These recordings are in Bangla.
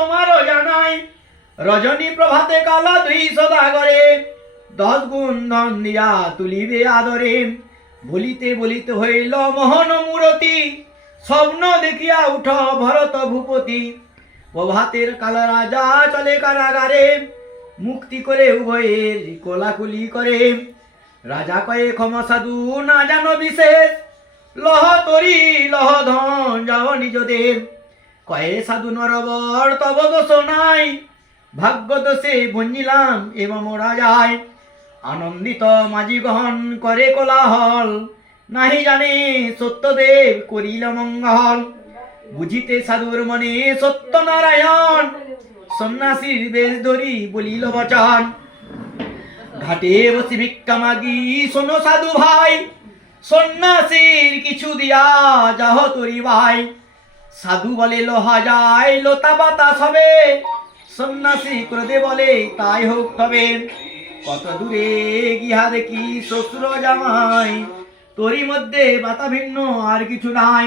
তোমারও জানাই। রজনী প্রভাতে কালা দুই সদাগরে 10 গুণ ধন দিয়া তুলিবে আদরে। বলিতে বলিতে হইল মোহন মূরতি, স্বপ্ন দেখিয়া উঠ ভরত ভূপতি। প্রভাতের কাল রাজা চলে কারাগারে, মুক্তি করে উভয়ের কোলাকুলি করে। রাজা কয়ে ক্ষমা সাধু না জানো বিশেষ, লহ তরি লহ ধন যাও নিজ দেব। কয়ে সাধু নরবর তব দোষ নাই, ভাগ্য দোষে ভঞ্জিলাম এবং মোরা যায়। আনন্দিত মাঝি গ্রহণ করে কোলাহল, নাহি জানে সত্যদেব করিল মঙ্গল। বুঝিতে সাধুর মনে সত্যনারায়ণ, সন্ন্যাসীর বেশ ধরি বলিল বচন। ঘাটে বসে ভিক্ষা মাগি শোনো সাধু ভাই, সন্ন্যাসীর কিছু দিয়া যাহ তরি ভাই। সাধু বলে লোহা যায় লতা বাতাস হবে, সন্ন্যাসী ক্রোধে বলে তাই হোক তবে। কত দূরে গিয়া দেখি শ্বশুর জামাই, তোরই মধ্যে বাতা ভিন্ন আর কিছু নাই।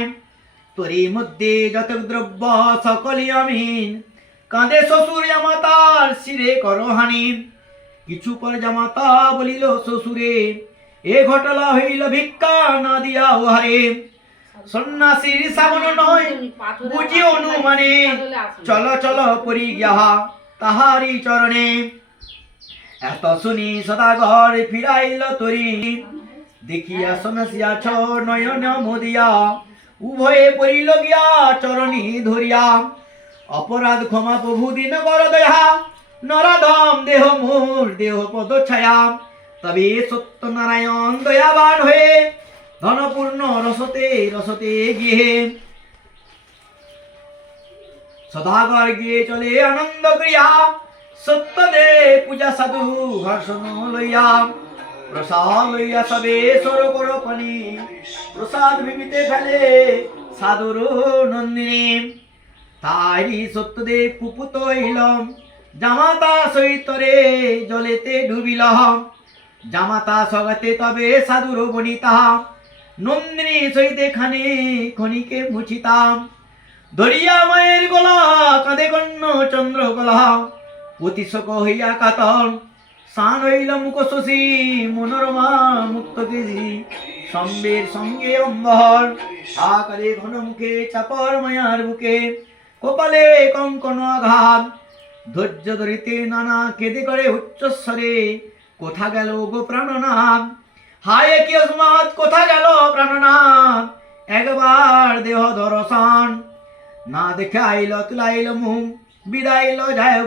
তোরই মধ্যে যত দ্রব্য সকলই আমিন, কাঁদে শ্বশুর জামাতার শিরে করো হানি। কিছু পর জামাতা বলিল শ্বশুরে, এ ঘটলা হইল ভিক্ষা না দিয়া ওহারে। সন্ন্যাসীর সামন নয় বুঝি অনুমানে, চল চল করি গিয়া তাহারি চরণে। এত শুনি সদাগর ফিরাইল তরি, দেখিয়া সন্ন্যাসিয়াছ নয়ন মোদিয়া। উভয়ে পড়িল গিয়া চরণী ধরিয়া, অপরাধ ক্ষমা প্রভু দিন কর দয়া। নরাধম দেহ মোর দেহ পদ ছায়া, তবে সত্যনারায়ণ দয়াবান হয়ে ধনপূর্ণ রসতে রসতে গিয়ে। সদাগর গিয়ে চলে আনন্দ ক্রিয়া, সত্যদেব পূজা সাধু হর্ষণ লইয়া। প্রসাদ লইয়া সবে সরোবর পানি, প্রসাদ ভূমিতে ফেলে সাধুর নন্দিনী। তাই সত্যদেব কুপুত হইলম, জামাতা সহিতরে জলেতে ডুবিলাম। জামাতা সগাতে তবে সাধুর বনিতা, নন্দিনী সহিতে খানে খনিকে মুছিতাম। ধরিয়া মায়ের গলা কাঁদে কন্ন চন্দ্র গলা, অতিশোক হইয়া কাতর সান হইল মুখ শশী। মনোরমা মুক্ত কেজি সম্বের সঙ্গে অম্বর, আকারে ঘন মুখে চাপর মায়ার বুকে। কপালে কঙ্কন আঘাত, ধৈর্য ধরিতে নানা কেঁদে করে উচ্চস্বরে, কোথা গেল গো প্রাণনাথ। হায় কি অস্মাৎ কোথা গেল প্রাণনাথ, একবার দেহ দর্শন না দেখে আইল তুলাইল মুখ, বিদাইল যায়।